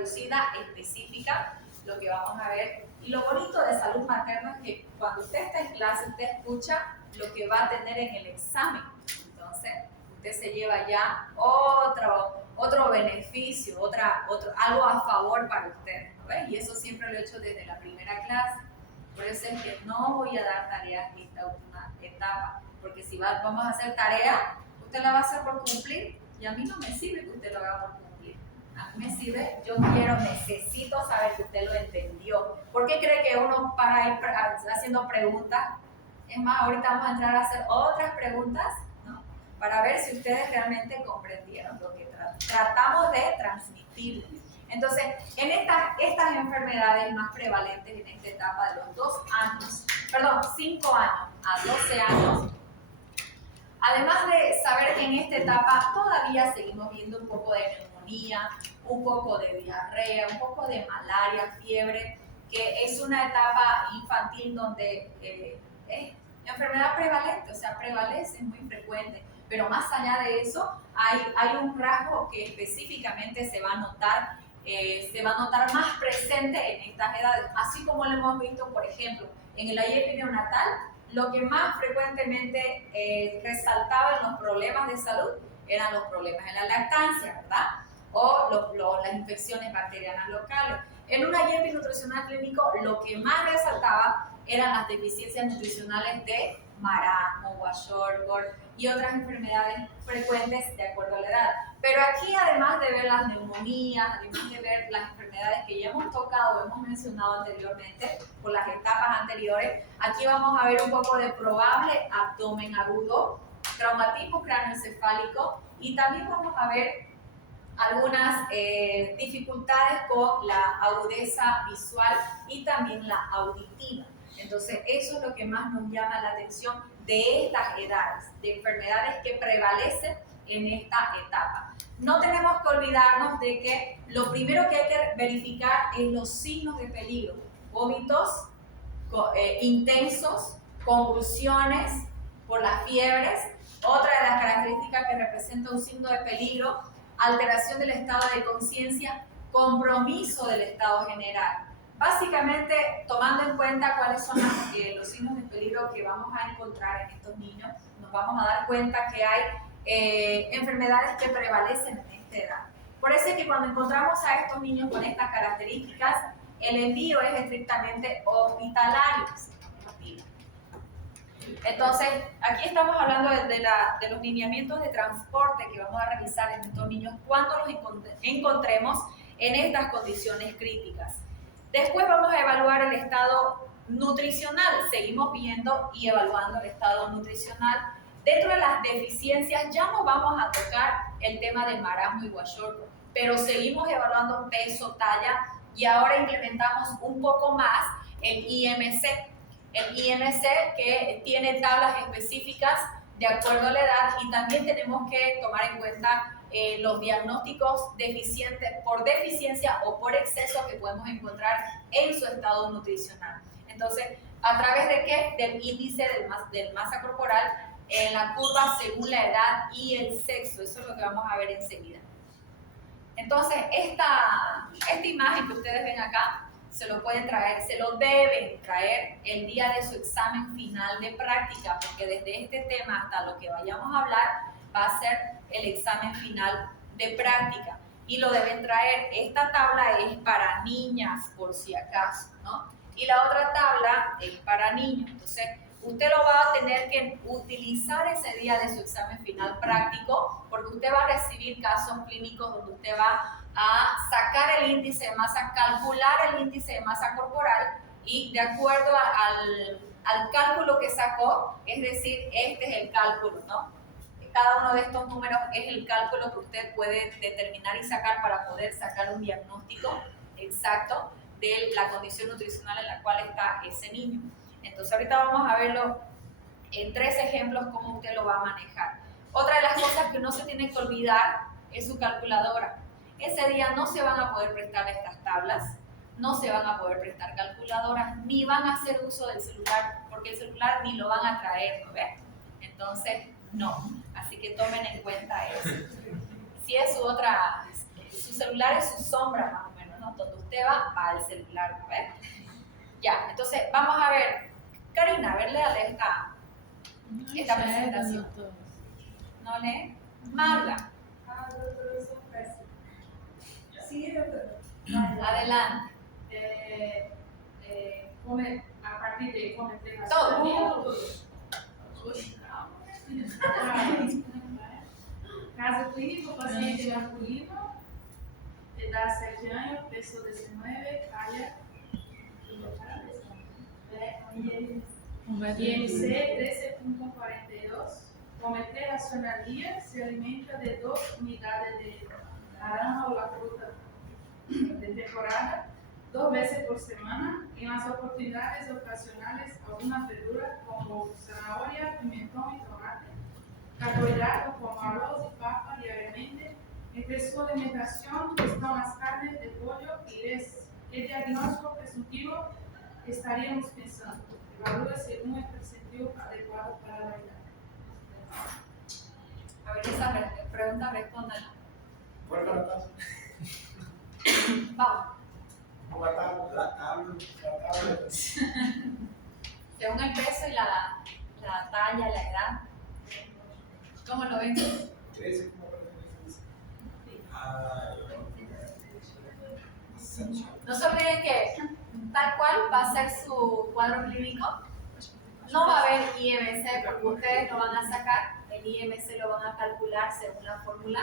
reducida, específica, lo que vamos a ver. Y lo bonito de salud materna es que cuando usted está en clase, usted escucha lo que va a tener en el examen. Entonces, usted se lleva ya otro beneficio, algo a favor para usted, ¿no? Y eso siempre lo he hecho desde la primera clase. Por eso es que no voy a dar tareas en esta última etapa, porque si vamos a hacer tarea, usted la va a hacer por cumplir, y a mí no me sirve que usted lo haga por cumplir. A mí me sirve, necesito saber que usted lo entendió. ¿Por qué cree que uno para ir haciendo preguntas? Es más, ahorita vamos a entrar a hacer otras preguntas, ¿no? Para ver si ustedes realmente comprendieron lo que tratamos de transmitir. Entonces, en estas enfermedades más prevalentes en esta etapa de los 5 años a 12 años, además de saber que en esta etapa todavía seguimos viendo un poco de neumonía, un poco de diarrea, un poco de malaria, fiebre, que es una etapa infantil donde es enfermedad prevalente, o sea, prevalece, es muy frecuente. Pero más allá de eso, hay un rasgo que específicamente se va a notar más presente en estas edades, así como lo hemos visto, por ejemplo, en el IEP neonatal. Lo que más frecuentemente resaltaba en los problemas de salud eran los problemas en la lactancia, ¿verdad? O las infecciones bacterianas locales. En un IEP nutricional clínico, lo que más resaltaba eran las deficiencias nutricionales de marasmo, kwashiorkor y otras enfermedades frecuentes de acuerdo a la edad. Pero aquí, además de ver las neumonías, además de ver las enfermedades que ya hemos tocado, hemos mencionado anteriormente por las etapas anteriores, aquí vamos a ver un poco de probable abdomen agudo, traumatismo cráneoencefálico, y también vamos a ver algunas dificultades con la agudeza visual y también la auditiva. Entonces, eso es lo que más nos llama la atención de estas edades, de enfermedades que prevalecen en esta etapa. No tenemos que olvidarnos de que lo primero que hay que verificar es los signos de peligro: vómitos intensos, convulsiones por las fiebres. Otra de las características que representa un signo de peligro: alteración del estado de conciencia, compromiso del estado general. Básicamente, tomando en cuenta cuáles son los signos de peligro que vamos a encontrar en estos niños, nos vamos a dar cuenta que hay enfermedades que prevalecen en esta edad. Por eso es que cuando encontramos a estos niños con estas características, el envío es estrictamente hospitalario. Entonces, aquí estamos hablando de los lineamientos de transporte que vamos a realizar en estos niños cuando los encontremos en estas condiciones críticas. Después vamos a evaluar el estado nutricional. Seguimos viendo y evaluando el estado nutricional. Dentro de las deficiencias ya no vamos a tocar el tema del marasmo y kwashiorkor, pero seguimos evaluando peso, talla, y ahora implementamos un poco más el IMC. El IMC, que tiene tablas específicas de acuerdo a la edad, y también tenemos que tomar en cuenta los diagnósticos deficientes por deficiencia o por exceso que podemos encontrar en su estado nutricional. Entonces, ¿a través de qué? Del índice de masa corporal en la curva según la edad y el sexo. Eso es lo que vamos a ver enseguida. Entonces, esta imagen que ustedes ven acá, se lo pueden traer, se lo deben traer el día de su examen final de práctica, porque desde este tema hasta lo que vayamos a hablar va a ser el examen final de práctica, y lo deben traer. Esta tabla es para niñas, por si acaso, ¿no? Y la otra tabla es para niños. Entonces, usted lo va a tener que utilizar ese día de su examen final práctico, porque usted va a recibir casos clínicos donde usted va a sacar el índice de masa, calcular el índice de masa corporal, y de acuerdo al cálculo que sacó, es decir, este es el cálculo, ¿no? Cada uno de estos números es el cálculo que usted puede determinar y sacar para poder sacar un diagnóstico exacto de la condición nutricional en la cual está ese niño. Entonces, ahorita vamos a verlo en 3 ejemplos cómo usted lo va a manejar. Otra de las cosas que no se tiene que olvidar es su calculadora. Ese día no se van a poder prestar estas tablas, no se van a poder prestar calculadoras, ni van a hacer uso del celular, porque el celular ni lo van a traer, ¿no ves? Entonces, no. Así que tomen en cuenta eso. Si es su celular es su sombra, más o menos, usted va al celular, ¿no ves? Ya, entonces vamos a ver. Karina, a ver, léale esta presentación. ¿No lee? Magda. Sí, doctor. Adelante. A partir de cometer Todo. Caso clínico, paciente masculino, edad 7 años, peso 19, talla IMC 13.42. Comete racional día, se alimenta de 2 unidades de naranja o la fruta de temporada, 2 veces por semana, en las oportunidades ocasionales alguna verdura como zanahoria, pimentón y tomate, carbohidratos como arroz y papa diariamente. Entre su alimentación están las carnes de pollo y res. El diagnóstico presuntivo estaríamos pensando, evalúa según el presentio adecuado para la edad. A ver, esa pregunta respóndala. ¿Cuál es la tabla? Vamos. La tabla. Según el peso y la talla, la edad. ¿Cómo lo ven? 13 como No se olviden que tal cual va a ser su cuadro clínico. No va a haber IMC porque ustedes lo van a sacar. El IMC lo van a calcular según la fórmula.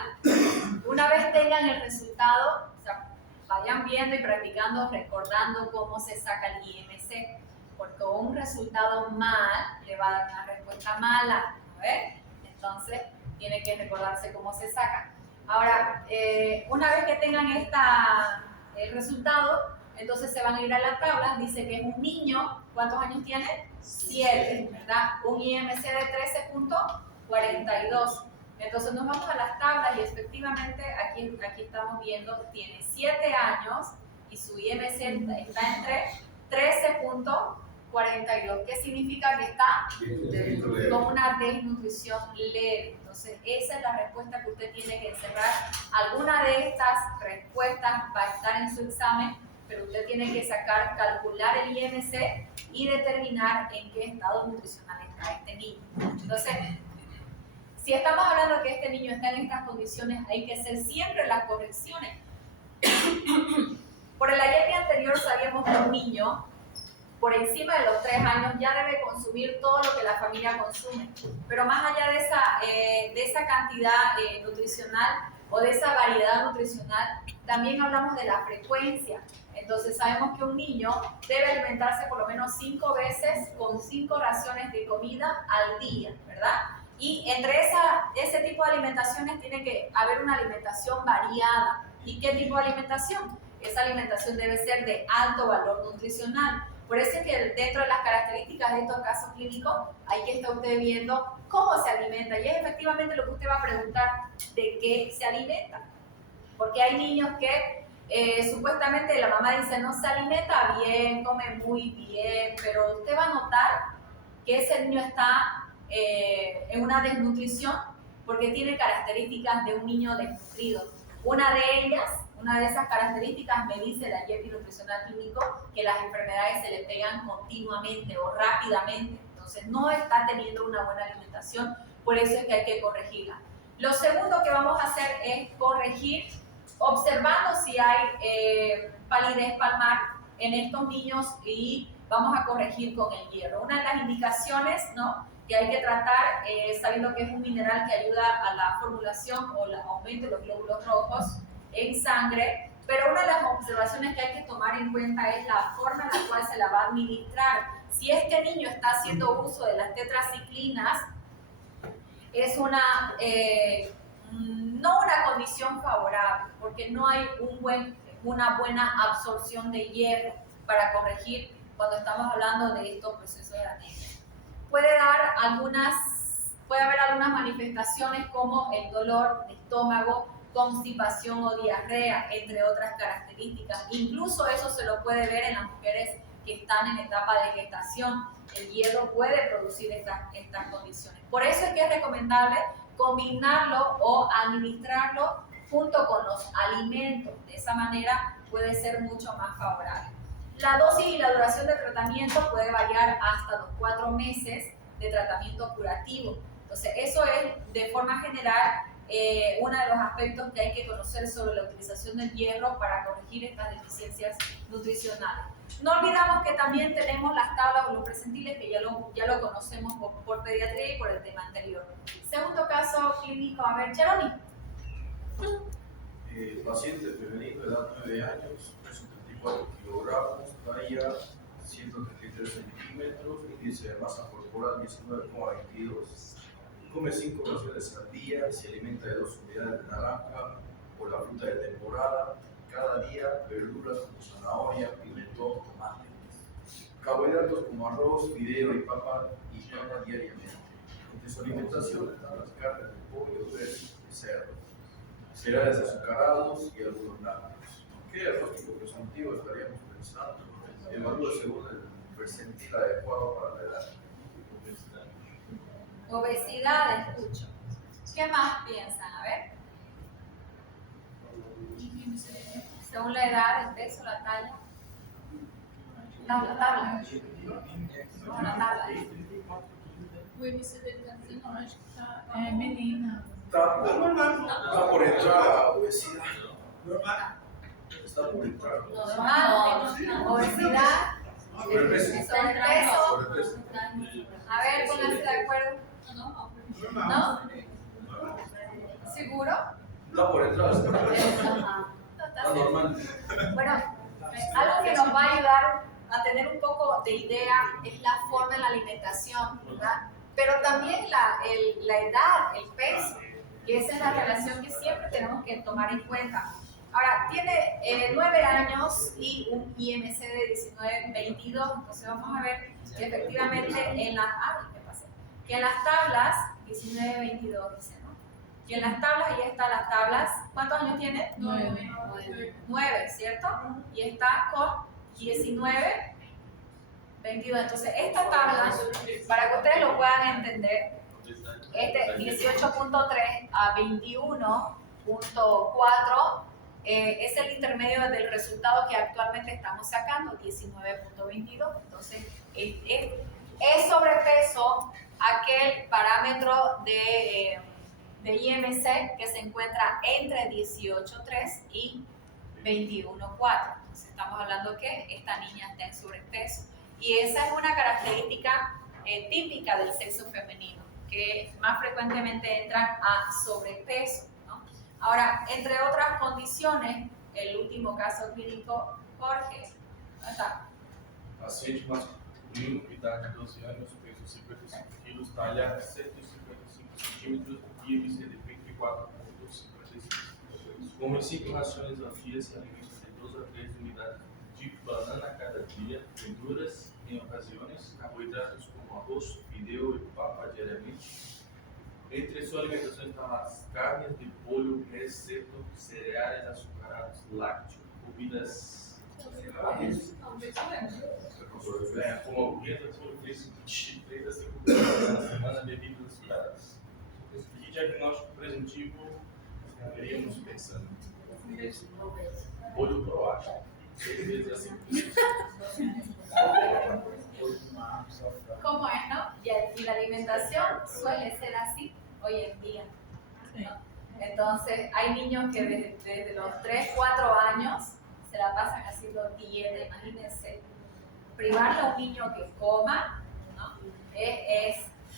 Una vez tengan el resultado, o sea, vayan viendo y practicando, recordando cómo se saca el IMC. Porque un resultado mal le va a dar una respuesta mala. ¿No ves? Entonces, tiene que recordarse cómo se saca. Ahora, una vez que tengan el resultado, entonces se van a ir a la tabla. Dice que es un niño, ¿cuántos años tiene? 7, ¿verdad? Un IMC de 13.42. Entonces nos vamos a las tablas y efectivamente aquí estamos viendo, tiene 7 años y su IMC está entre 13.42. ¿Qué significa? Que está con una desnutrición leve. Entonces esa es la respuesta que usted tiene que encerrar. Alguna de estas respuestas va a estar en su examen, pero usted tiene que calcular el IMC y determinar en qué estado nutricional está este niño. Entonces, si estamos hablando de que este niño está en estas condiciones, hay que hacer siempre las correcciones. Por el IEP anterior sabíamos que un niño por encima de los 3 años ya debe consumir todo lo que la familia consume. Pero más allá de esa cantidad nutricional o de esa variedad nutricional, también hablamos de la frecuencia. Entonces sabemos que un niño debe alimentarse por lo menos 5 veces con 5 raciones de comida al día, ¿verdad? Y entre ese tipo de alimentaciones tiene que haber una alimentación variada. ¿Y qué tipo de alimentación? Esa alimentación debe ser de alto valor nutricional. Por eso es que dentro de las características de estos casos clínicos, ahí que está usted viendo cómo se alimenta. Y es efectivamente lo que usted va a preguntar, ¿de qué se alimenta? Porque hay niños que supuestamente la mamá dice no se alimenta bien, come muy bien, pero usted va a notar que ese niño está en una desnutrición porque tiene características de un niño desnutrido. Una de esas características me dice el IEP nutricional clínico que las enfermedades se le pegan continuamente o rápidamente. Entonces no está teniendo una buena alimentación, por eso es que hay que corregirla. Lo segundo que vamos a hacer es corregir observando si hay palidez palmar en estos niños y vamos a corregir con el hierro. Una de las indicaciones, ¿no?, que hay que tratar, sabiendo que es un mineral que ayuda a la formulación o el aumento de los glóbulos rojos en sangre, pero una de las observaciones que hay que tomar en cuenta es la forma en la cual se la va a administrar. Si este niño está haciendo uso de las tetraciclinas, es no una condición favorable, porque no hay una buena absorción de hierro para corregir cuando estamos hablando de estos procesos de anemia. Puede haber algunas manifestaciones como el dolor de estómago, constipación o diarrea, entre otras características. Incluso eso se lo puede ver en las mujeres que están en etapa de gestación. El hierro puede producir estas condiciones. Por eso es que es recomendable combinarlo o administrarlo junto con los alimentos. De esa manera puede ser mucho más favorable. La dosis y la duración de tratamiento puede variar hasta los 4 meses de tratamiento curativo. Entonces, eso es de forma general uno de los aspectos que hay que conocer sobre la utilización del hierro para corregir estas deficiencias nutricionales. No olvidamos que también tenemos las tablas o los presentiles, que ya lo conocemos por pediatría y por el tema anterior. Segundo caso clínico, a ver, Jeremy. Paciente femenino de edad 9 años, peso 34 kilogramos, talla 133 centímetros, índice de masa corporal 19,22. Come 5 raciones al día, se alimenta de 2 unidades de naranja o la fruta de temporada, cada día verduras como zanahoria, pimentón, tomate. Carbohidratos como arroz, fideo y papa diariamente. Entre su alimentación están las carnes de pollo, res y cerdo, cereales azucarados y algunos lácteos. ¿Qué diagnóstico presuntivo estaríamos pensando? Evalúa según el percentil adecuado para la edad. Obesidad, escucho. ¿Qué más piensan? A ver. Según la edad, el peso, la talla. Tabla. No, la tabla. O índice de carcinológico é menina. Está por entrar a obesidad. Está por entrar. Normal, obesidad, sobrepeso. A ver, pónganse de acuerdo. ¿No? ¿Seguro? Está por entrar. Está normal. Bueno, algo que nos va a ayudar a tener un poco de idea es la forma de la alimentación, ¿verdad? Pero también la edad, el peso, que esa es la relación que siempre tenemos que tomar en cuenta. Ahora, tiene 9 años y un IMC de 19,22, entonces vamos a ver que efectivamente en las tablas, 19,22 dice, ¿no? Que en las tablas, ahí están las tablas, ¿cuántos años tiene? 9, ¿cierto? Y está con 19, 22. Entonces, esta tabla, para que ustedes lo puedan entender, 18.3 a 21.4 es el intermedio del resultado que actualmente estamos sacando, 19.22. Entonces, es sobrepeso aquel parámetro de IMC que se encuentra entre 18.3 y 21.4. Entonces, estamos hablando que esta niña está en sobrepeso. Y esa es una característica típica del sexo femenino, que más frecuentemente entran a sobrepeso, ¿no? Ahora, entre otras condiciones, el último caso clínico, Jorge, ¿dónde está? Paciente masculino, idade de 12 anos, peso 55 quilos, talla 155 centímetros, IMC de 24,56. Come 5 rações ao dia, se alimenta de 2 a 3 unidades de banana a cada dia, verduras em ocasiões, carboidratos como arroz, fideo e papa diariamente. Entre sua alimentação estão as carnes de pollo, res, cerdo, cereais açucarados, lácteos, bebidas como hamburguesas, sorvetes, 23 a 5 vezes na semana, bebidas açucaradas. Que diagnóstico presuntivo estaríamos pensando? Olho proático, 6 vezes a 5 vezes. ¿Cómo es, no? Y la alimentación suele ser así hoy en día, ¿no? Entonces, hay niños que desde los 3, 4 años se la pasan haciendo dieta. Imagínense, privarle a un niño que coma, ¿no?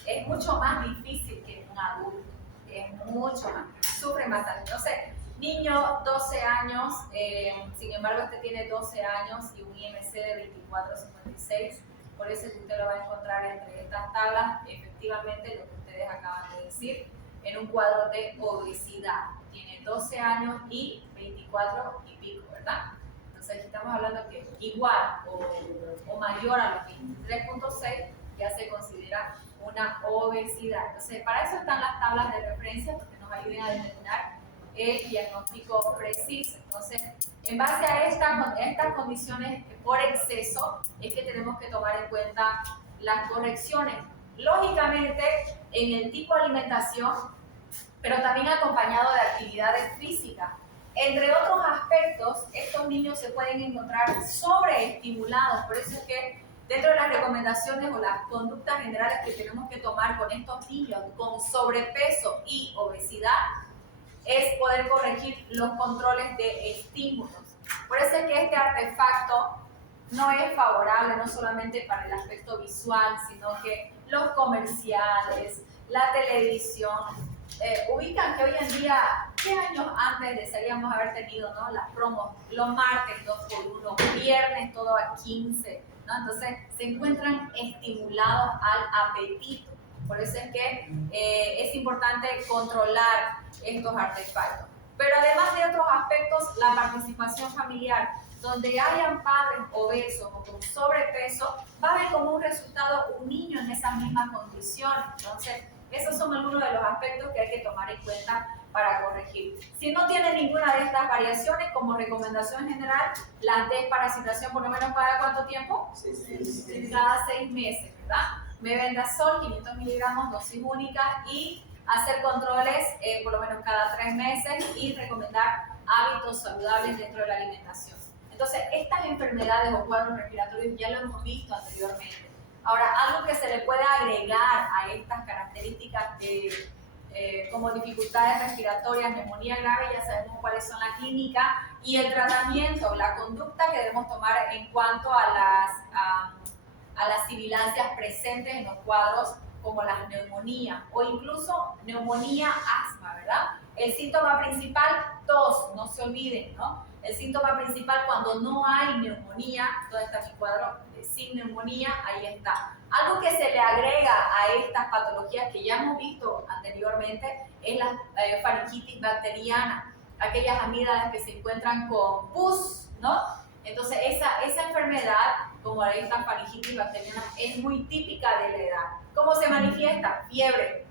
es mucho más difícil que un adulto, es mucho más, sufre más. Entonces, niño 12 años, sin embargo este tiene 12 años y un IMC de 24,56, por eso es que usted lo va a encontrar entre estas tablas, efectivamente lo que ustedes acaban de decir, en un cuadro de obesidad. Tiene 12 años y 24 y pico, ¿verdad? Entonces aquí estamos hablando que igual o mayor a los 23.6 ya se considera una obesidad. Entonces para eso están las tablas de referencia, porque nos ayudan a determinar el diagnóstico preciso. Entonces, en base a estas condiciones por exceso, es que tenemos que tomar en cuenta las correcciones. Lógicamente, en el tipo de alimentación, pero también acompañado de actividades físicas. entre otros aspectos, estos niños se pueden encontrar sobreestimulados. Por eso es que dentro de las recomendaciones o las conductas generales que tenemos que tomar con estos niños con sobrepeso y obesidad es poder corregir los controles de estímulos. Por eso es que este artefacto no es favorable no solamente para el aspecto visual, sino que los comerciales, la televisión, ubican que hoy en día, ¿qué años antes desearíamos haber tenido, ¿no? Las promos, los martes 2x1, viernes todo a 15, ¿no? Entonces se encuentran estimulados al apetito. Por eso es que es importante controlar estos artefactos. Pero además de otros aspectos, la participación familiar, donde hayan padres obesos o con sobrepeso, va a haber como un resultado un niño en esas mismas condiciones. Entonces, esos son algunos de los aspectos que hay que tomar en cuenta para corregir. Si no tiene ninguna de estas variaciones, como recomendación general, la desparasitación por lo menos cada ¿cuánto tiempo? 6 meses. Cada 6 meses, ¿verdad? Mebendazol, 500 miligramos, dosis única, y hacer controles por lo menos cada 3 meses y recomendar hábitos saludables dentro de la alimentación. Entonces, estas enfermedades o cuadros respiratorios ya lo hemos visto anteriormente. Ahora, algo que se le puede agregar a estas características como dificultades respiratorias, neumonía grave, ya sabemos cuáles son la clínica y el tratamiento, la conducta que debemos tomar en cuanto a las sibilancias presentes en los cuadros como las neumonías o incluso neumonía asma, ¿verdad? El síntoma principal, tos, no se olviden, ¿no? El síntoma principal cuando no hay neumonía, ¿dónde está mi cuadro? Sin neumonía, ahí está. Algo que se le agrega a estas patologías que ya hemos visto anteriormente es la faringitis bacteriana, aquellas amígdalas que se encuentran con pus, ¿no? Entonces esa enfermedad, como esta faringitis bacteriana, es muy típica de la edad. ¿Cómo se manifiesta? Fiebre,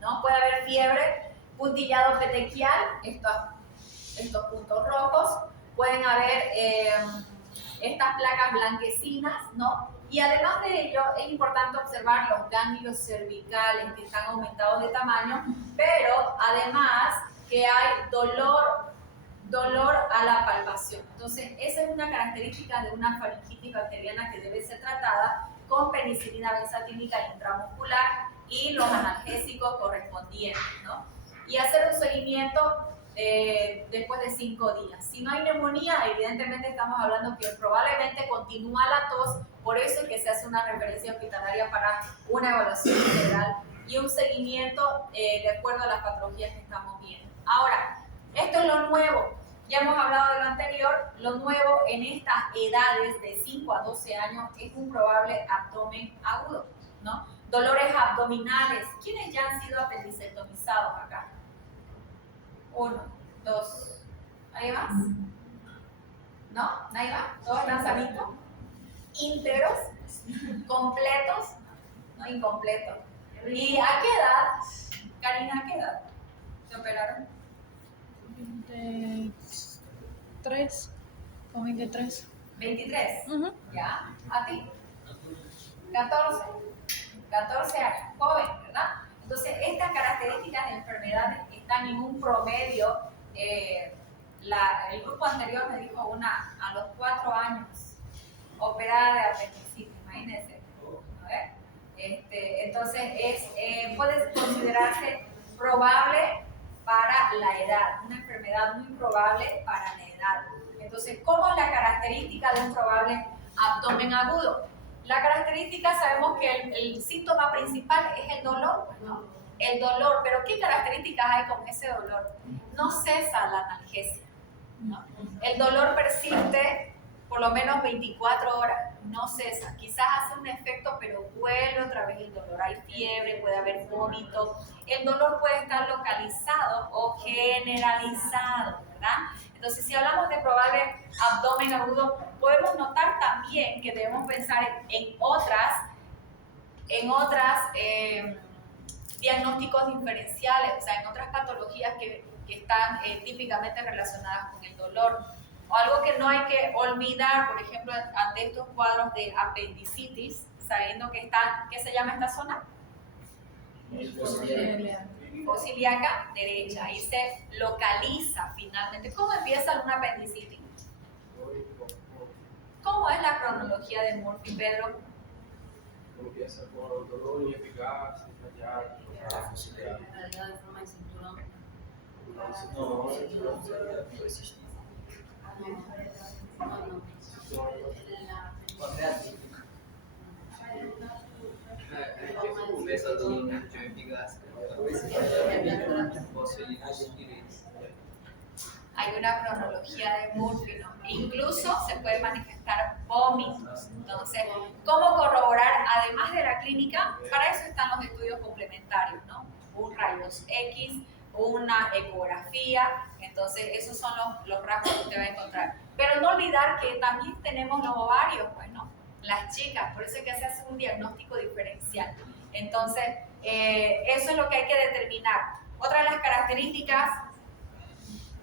¿no? Puede haber fiebre, puntillado petequial, estos puntos rojos, pueden haber estas placas blanquecinas, ¿no? Y además de ello, es importante observar los ganglios cervicales que están aumentados de tamaño, pero además que hay dolor a la palpación. Entonces, esa es una característica de una faringitis bacteriana que debe ser tratada con penicilina benzatínica intramuscular y los analgésicos correspondientes, ¿no? Y hacer un seguimiento después de 5 días. Si no hay neumonía, evidentemente estamos hablando que probablemente continúa la tos, por eso es que se hace una referencia hospitalaria para una evaluación integral y un seguimiento de acuerdo a las patologías que estamos viendo. Ahora, esto es lo nuevo. Ya hemos hablado de lo anterior. Lo nuevo en estas edades de 5 a 12 años es un probable abdomen agudo, ¿no? Dolores abdominales. ¿Quiénes ya han sido apendicectomizados acá? 1, 2. ¿Nadie más? ¿No? ¿Nadie más? ¿Todos están sanitos? ¿Íntegros? ¿Completos? No, incompletos. ¿Y a qué edad? Karina, ¿a qué edad te operaron? 23. Con 23. 23. Ujú. ¿Ya? ¿A ti? 14. 14 años. Joven, ¿verdad? Entonces, estas características de enfermedades están en un promedio. El grupo anterior me dijo una a los 4 años operada de apendicitis, imagínense. ¿No? Entonces, puede considerarse probable para la edad, una enfermedad muy probable para la edad. Entonces, ¿cómo es la característica de un probable abdomen agudo? La característica, sabemos que el síntoma principal es el dolor, ¿no? El dolor, pero ¿qué características hay con ese dolor? No cesa la analgesia, ¿no? El dolor persiste por lo menos 24 horas, no cesa. Quizás hace un efecto, pero vuelve otra vez el dolor. Hay fiebre, puede haber vómito. El dolor puede estar localizado o generalizado, ¿verdad? Entonces, si hablamos de probable abdomen agudo, podemos notar también que debemos pensar en otras diagnósticos diferenciales, o sea, en otras patologías que están típicamente relacionadas con el dolor. O algo que no hay que olvidar, por ejemplo, ante estos cuadros de apendicitis, sabiendo que ¿qué se llama esta zona? fosa ilíaca derecha. Ahí se localiza finalmente. ¿Cómo empieza una apendicitis? ¿Cómo es la cronología de Murphy, Pedro? Empieza por dolor y eficacia, fallar, realidad de forma de cinturón. Começa a dominar de eficácia. Hay una cronología de Murphy, ¿no? Incluso se puede manifestar vómitos. Entonces, ¿cómo corroborar? Además de la clínica, para eso están los estudios complementarios, ¿no? Un rayos X, una ecografía. Entonces, esos son los rasgos que usted va a encontrar. Pero no olvidar que también tenemos los ovarios, pues, ¿no? Las chicas, por eso es que se hace un diagnóstico diferencial. Entonces, eso es lo que hay que determinar. Otra de las características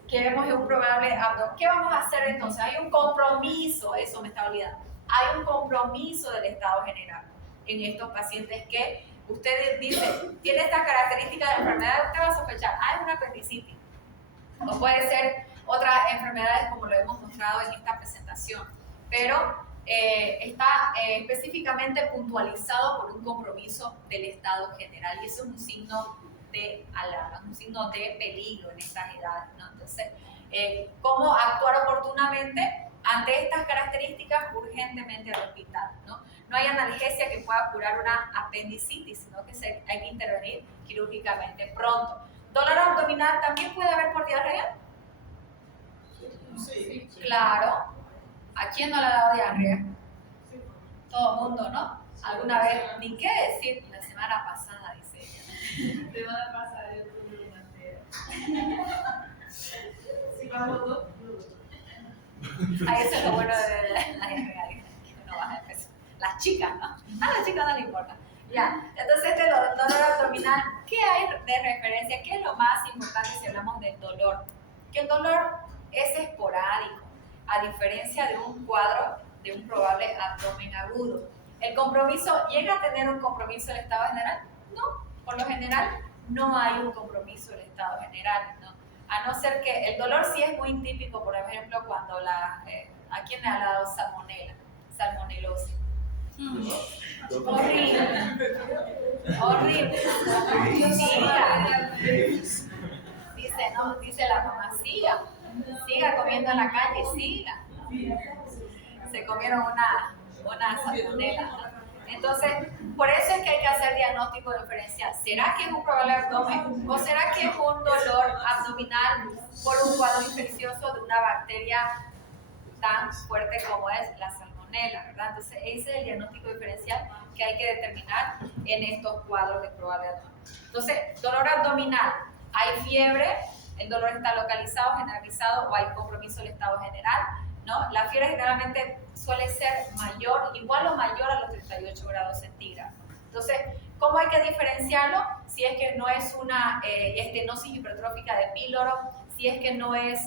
que vemos es un probable abdomen. ¿Qué vamos a hacer entonces? Hay un compromiso, eso me está olvidando. Hay un compromiso del estado general en estos pacientes que usted dice, tiene estas características de enfermedad, usted va a sospechar, es una apendicitis. O puede ser otras enfermedades como lo hemos mostrado en esta presentación. Pero está específicamente puntualizado por un compromiso del estado general y eso es un signo de alarma, un signo de peligro en estas edades, ¿no? Entonces, ¿cómo actuar oportunamente ante estas características? Urgentemente al hospital, ¿no? No hay analgesia que pueda curar una apendicitis, sino que hay que intervenir quirúrgicamente pronto. ¿Dolor abdominal también puede haber por diarrea? Sí. Claro. ¿A quién no le ha dado diarrea? Todo el mundo, ¿no? ¿Alguna vez? Ni qué decir, la semana pasada, dice ella. Semana pasada yo tuve una fea. Si vamos dos, Ahí eso es lo bueno de la diarrea, que no baja de peso. Las chicas, ¿no? A las chicas no les importa. Ya, entonces este dolor abdominal, ¿qué hay de referencia? ¿Qué es lo más importante si hablamos del dolor? Que el dolor es esporádico, a diferencia de un cuadro de un probable abdomen agudo. ¿El compromiso llega a tener un compromiso del estado general? No, por lo general no hay un compromiso del estado general, ¿no? A no ser que el dolor sí es muy típico, por ejemplo, cuando ¿a quién le ha dado salmonelosis? Horrible. Dice la mamá, siga comiendo en la calle, siga. Se comieron una salmonela, ¿no? Entonces, por eso es que hay que hacer diagnóstico diferencial. ¿Será que es un probable abdomen o será que es un dolor abdominal por un cuadro infeccioso de una bacteria tan fuerte como es la salmonela, ¿verdad? Entonces, ese es el diagnóstico diferencial que hay que determinar en estos cuadros de probable abdomen. Entonces, dolor abdominal, hay fiebre, el dolor está localizado, generalizado o hay compromiso del estado general, ¿no? La fiebre generalmente suele ser igual o mayor a los 38 grados centígrados. Entonces, ¿cómo hay que diferenciarlo? Si es que no es una estenosis hipertrófica de píloro, si es que no es,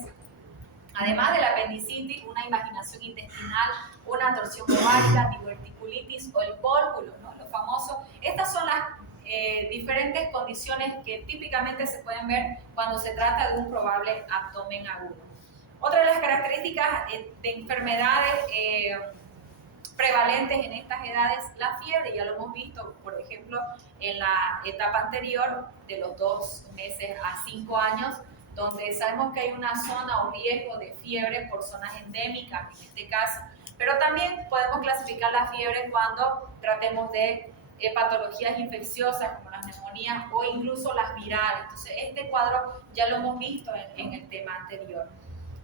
además de la apendicitis, una imaginación intestinal, una torsión ovárica, diverticulitis o el pólvulo, ¿no? Lo famoso. Estas son las diferentes condiciones que típicamente se pueden ver cuando se trata de un probable abdomen agudo. Otra de las características de enfermedades prevalentes en estas edades, la fiebre, ya lo hemos visto, por ejemplo, en la etapa anterior, de los 2 meses a 5 años, donde sabemos que hay una zona o riesgo de fiebre por zonas endémicas, en este caso, pero también podemos clasificar la fiebre cuando tratemos de patologías infecciosas como las neumonías o incluso las virales. Entonces, este cuadro ya lo hemos visto en el tema anterior.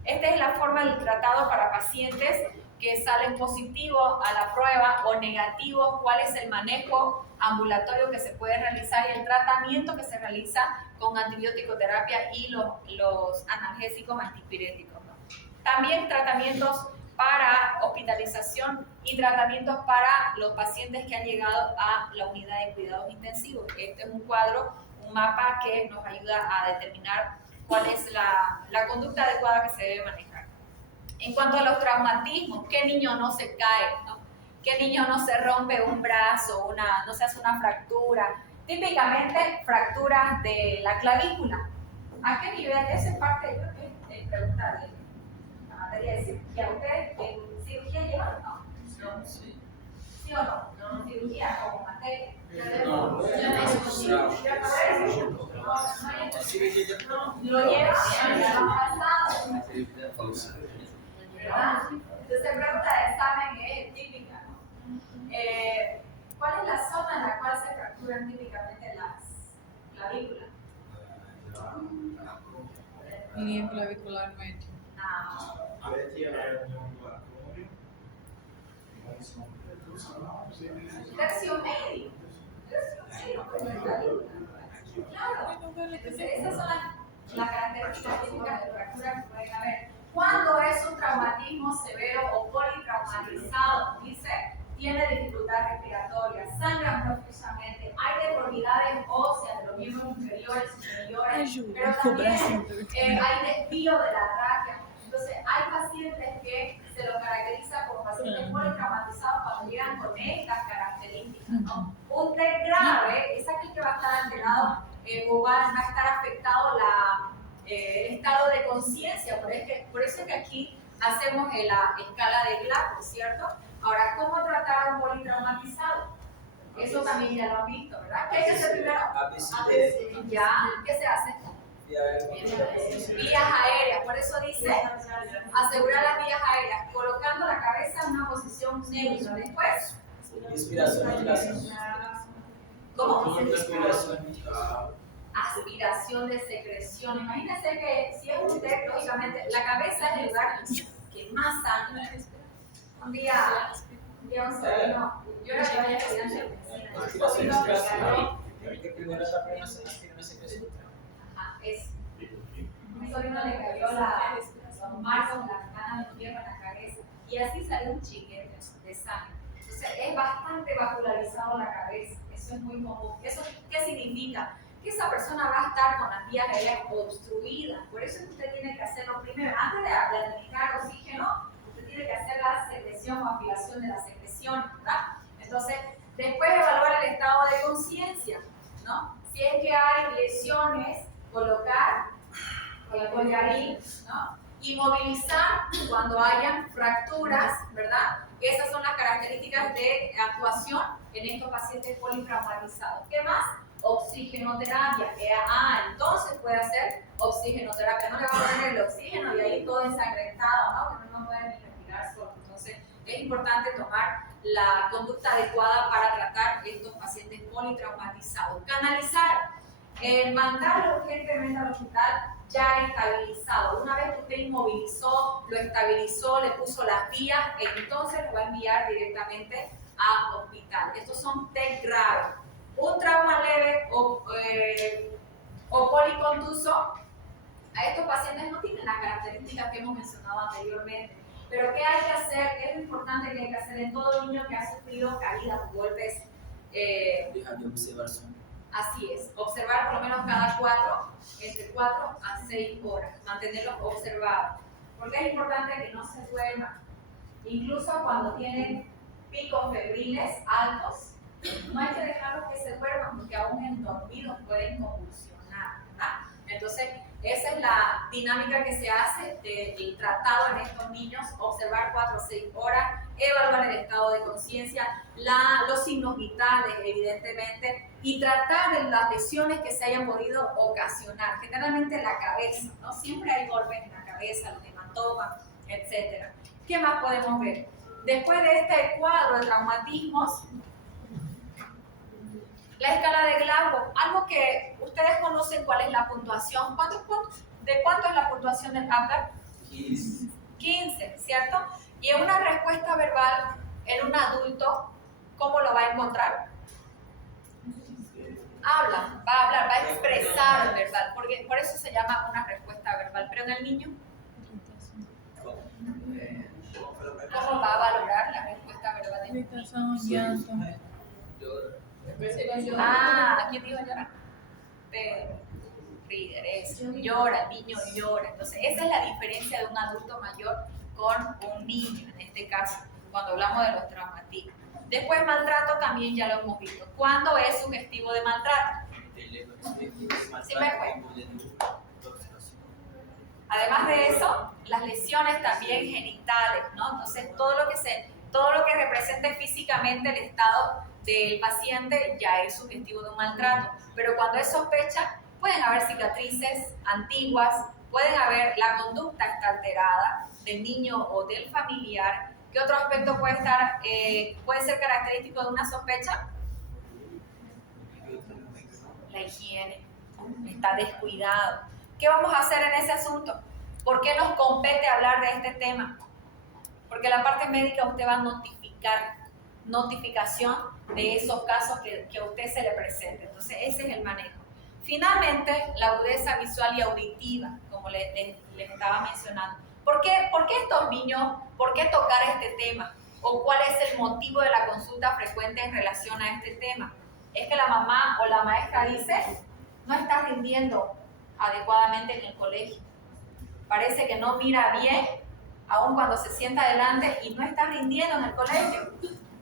Esta es la forma del tratado para pacientes que salen positivos a la prueba o negativos, cuál es el manejo ambulatorio que se puede realizar y el tratamiento que se realiza con antibiótico-terapia y los analgésicos antipiréticos, ¿no? También tratamientos para hospitalización y tratamientos para los pacientes que han llegado a la unidad de cuidados intensivos. Este es un cuadro, un mapa que nos ayuda a determinar cuál es la conducta adecuada que se debe manejar. En cuanto a los traumatismos, ¿qué niño no se cae, ¿no? ¿Qué niño no se rompe un brazo, no se hace una fractura? Típicamente fracturas de la clavícula. ¿A qué nivel? Esa es parte de pregunta de la materia de cirugía. ¿Ustedes en cirugía llevan? No. Sí. ¿Sí o no? No, cirugía como materia. No. Lo llevan en el año pasado, ¿verdad? Entonces, pregunta de examen es típica, ¿no? ¿Cuál es la zona en la cual se fracturan típicamente las clavículas? Línea clavicular media. No. A ver, tía, Tercio medio. Claro. Entonces, esas son las características típicas de fracturas que pueden haber. Cuando es un traumatismo severo o politraumatizado, dice, tiene dificultad respiratoria, sangran profusamente, hay deformidades óseas de los miembros inferiores y superiores, pero también hay desvío de la tráquea. Entonces, hay pacientes que se los caracteriza como pacientes politraumatizados cuando llegan con estas características, ¿no? Un TEC grave es aquel que va a estar alterado o va a estar afectado el estado de conciencia. Por eso es que aquí hacemos la escala de Glasgow, ¿cierto? Ahora, ¿cómo tratar a un politraumatizado? Eso también ya lo han visto, ¿verdad? ¿Qué hay que hacer primero? Ya, ¿qué se hace? Vías aéreas, por eso dice asegurar las vías aéreas, colocando la cabeza en una posición neutra. Después, Inspiración, inspiración. ¿cómo? Inspiración. Aspiración de secreción. Imagínense que si es un TEC, lógicamente, la cabeza es el lugar que más sangra. Un día un sobrino, yo era todavía estudiante de medicina, Inspiración, inspiración. Que primero está plena secreción. Ajá, es. Mi sobrino le cayó los marcos, las ganas de hierro en la cabeza y así salió un chiquete de sangre. Entonces es bastante vascularizado la cabeza, eso es muy común. ¿Eso qué significa? Que esa persona va a estar con las vías aéreas obstruidas. Por eso es que usted tiene que hacerlo primero, antes de administrar oxígeno, usted tiene que hacer la secreción o aspiración de la secreción, ¿verdad? Entonces, después evaluar el estado de conciencia, ¿no? Si es que hay lesiones, colocar el collarín, ¿no? Inmovilizar cuando hayan fracturas, ¿verdad? Esas son las características de actuación en estos pacientes politraumatizados. ¿Qué más? Oxigenoterapia. Entonces puede hacer oxigenoterapia. No le va a poner el oxígeno y ahí todo ensangrentado, ¿no? Que no puede ni respirar solo. Entonces es importante tomar la conducta adecuada para tratar estos pacientes politraumatizados. Canalizar. Mandarlo urgentemente al hospital ya estabilizado. Una vez que usted inmovilizó, lo estabilizó, le puso las vías, entonces lo va a enviar directamente a hospital. Estos son TEC graves. Un trauma leve o policontuso, a estos pacientes no tienen las características que hemos mencionado anteriormente. Pero ¿qué hay que hacer? ¿Qué es lo importante que hay que hacer en todo niño que ha sufrido caídas o golpes? Así es, observar por lo menos entre 4 a 6 horas, mantenerlos observados. Porque es importante que no se duerman. Incluso cuando tienen picos febriles altos, no hay que dejarlos que se duerman porque aún en dormidos pueden convulsionar, ¿verdad? Entonces, esa es la dinámica que se hace del tratado en estos niños, observar 4 a 6 horas, evaluar el estado de conciencia, los signos vitales, evidentemente, y tratar las lesiones que se hayan podido ocasionar, generalmente en la cabeza, ¿no? Siempre hay golpes en la cabeza, los hematomas, etc. ¿Qué más podemos ver? Después de este cuadro de traumatismos, la escala de Glasgow, algo que ustedes conocen, ¿cuál es la puntuación? ¿De cuánto es la puntuación del Apgar? 15, ¿cierto? Y en una respuesta verbal en un adulto, ¿cómo lo va a encontrar? Habla, va a hablar, va a expresar verbal, porque por eso se llama una respuesta verbal. Pero en el niño, ¿cómo va a valorar la respuesta verbal del niño? ¿Quién dijo llorar? Reader, eso, llora, el niño llora. Entonces, esa es la diferencia de un adulto mayor con un niño, en este caso, cuando hablamos de los traumatismos. Después maltrato también ya lo hemos visto. ¿Cuándo es sugestivo de maltrato? Además de eso, las lesiones también genitales, ¿no? Entonces todo lo que represente físicamente el estado del paciente ya es sugestivo de un maltrato. Pero cuando es sospecha, pueden haber cicatrices antiguas, pueden haber, la conducta está alterada del niño o del familiar. ¿Qué otro aspecto puede ser característico de una sospecha? La higiene, está descuidado. ¿Qué vamos a hacer en ese asunto? ¿Por qué nos compete hablar de este tema? Porque la parte médica usted va a notificación de esos casos que a usted se le presente. Entonces, ese es el manejo. Finalmente, la agudeza visual y auditiva, como les estaba mencionando. ¿Por qué estos niños, por qué tocar este tema? ¿O cuál es el motivo de la consulta frecuente en relación a este tema? Es que la mamá o la maestra dice, no está rindiendo adecuadamente en el colegio. Parece que no mira bien, aun cuando se sienta adelante, y no está rindiendo en el colegio.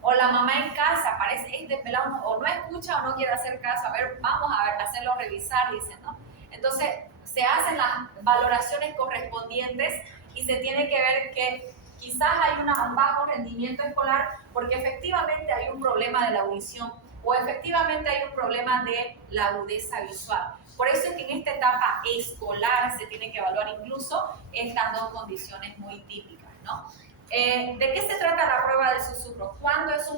O la mamá en casa, parece es desvelado, o no escucha o no quiere hacer caso. A ver, vamos a hacerlo revisar, dicen, ¿no? Entonces, se hacen las valoraciones correspondientes y se tiene que ver que quizás hay un bajo rendimiento escolar porque efectivamente hay un problema de la audición o efectivamente hay un problema de la agudeza visual. Por eso es que en esta etapa escolar se tiene que evaluar incluso estas dos condiciones muy típicas, ¿no? ¿De qué se trata la prueba del susurro? ¿Cuándo es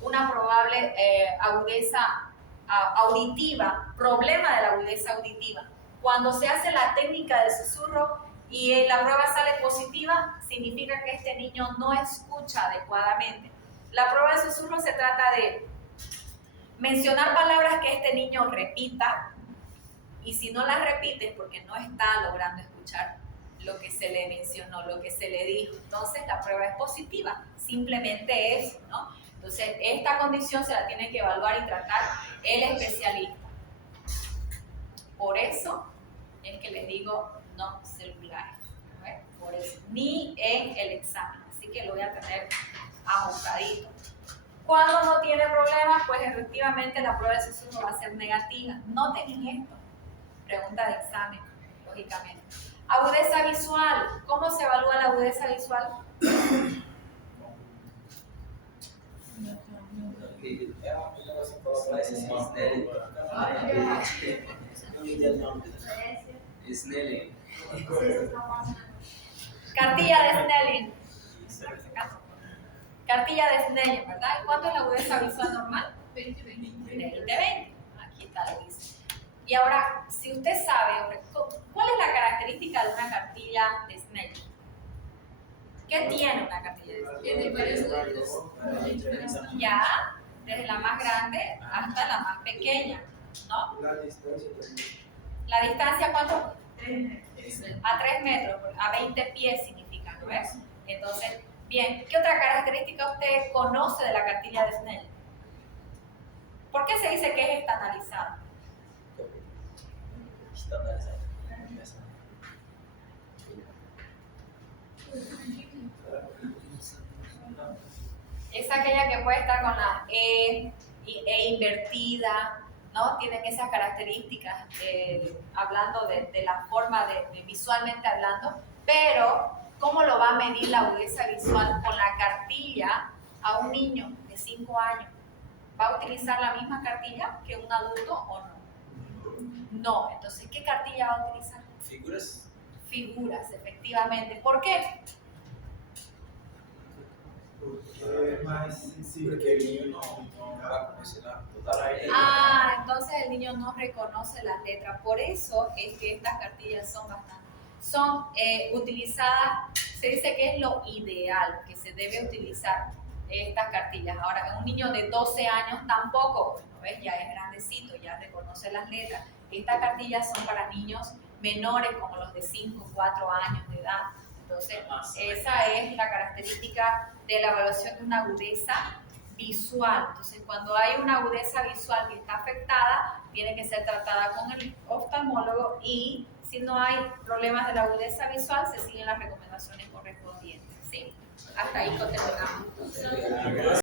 una probable agudeza auditiva, problema de la agudeza auditiva? Cuando se hace la técnica del susurro y la prueba sale positiva, significa que este niño no escucha adecuadamente. La prueba del susurro se trata de mencionar palabras que este niño repita, y si no las repite es porque no está logrando escuchar lo que se le mencionó, lo que se le dijo. Entonces la prueba es positiva, simplemente eso, ¿no? Entonces esta condición se la tiene que evaluar y tratar el especialista. Por eso es que les digo no celulares, ¿no? Por eso, ni en el examen, así que lo voy a tener ajustadito. Cuando no tiene problemas, pues efectivamente la prueba de susurro va a ser negativa. Noten esto, pregunta de examen, lógicamente. Agudeza visual, ¿cómo se evalúa la agudeza visual? Cartilla de Snelling. Cartilla de Snelling, ¿verdad? ¿Cuánto es la agudeza visual normal? 20-20. Aquí está lo que dice. Y ahora, si usted sabe, ¿cuál es la característica de una cartilla de Snelling? ¿Qué tiene una cartilla de Snelling? Tiene varios lados. Ya, desde la más grande hasta la más pequeña, ¿no? La distancia también. La distancia, ¿cuánto? 3 metros. A 3 metros, a 20 pies significa, ¿no ves? Entonces, bien, ¿qué otra característica usted conoce de la cartilla de Snelling? ¿Por qué se dice que es estandarizada? Es aquella que puede estar con la E invertida, ¿no? Tienen esas características, hablando de la forma de visualmente hablando, pero ¿cómo lo va a medir la agudeza visual con la cartilla a un niño de 5 años? ¿Va a utilizar la misma cartilla que un adulto o no? No, entonces, ¿qué cartilla va a utilizar? Figuras. Figuras, efectivamente. ¿Por qué? Porque es más sensible. Porque el niño no va a conocer la total. Entonces el niño no reconoce las letras. Por eso es que estas cartillas son utilizadas, se dice que es lo ideal, que se debe utilizar estas cartillas. Ahora, en un niño de 12 años tampoco, ¿no ves? Ya es grandecito, ya reconoce las letras. Estas cartillas son para niños menores, como los de 5 o 4 años de edad. Entonces, esa es la característica de la evaluación de una agudeza visual. Entonces, cuando hay una agudeza visual que está afectada, tiene que ser tratada con el oftalmólogo, y si no hay problemas de la agudeza visual, se siguen las recomendaciones correspondientes, ¿sí? Hasta ahí lo terminamos.